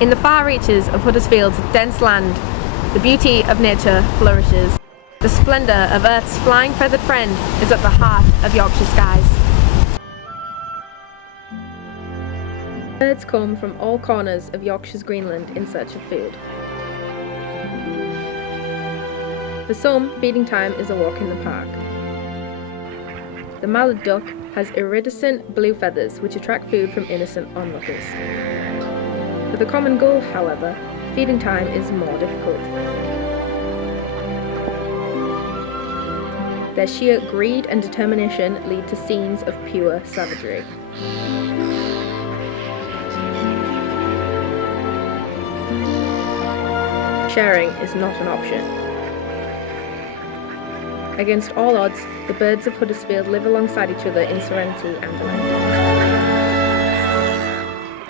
In the far reaches of Huddersfield's dense land, the beauty of nature flourishes. The splendour of Earth's flying feathered friend is at the heart of Yorkshire skies. Birds come from all corners of Yorkshire's Greenland in search of food. For some, feeding time is a walk in the park. The mallard duck has iridescent blue feathers which attract food from innocent onlookers. For the common gull, however, feeding time is more difficult. Their sheer greed and determination lead to scenes of pure savagery. Sharing is not an option. Against all odds, the birds of Huddersfield live alongside each other in serenity and delight.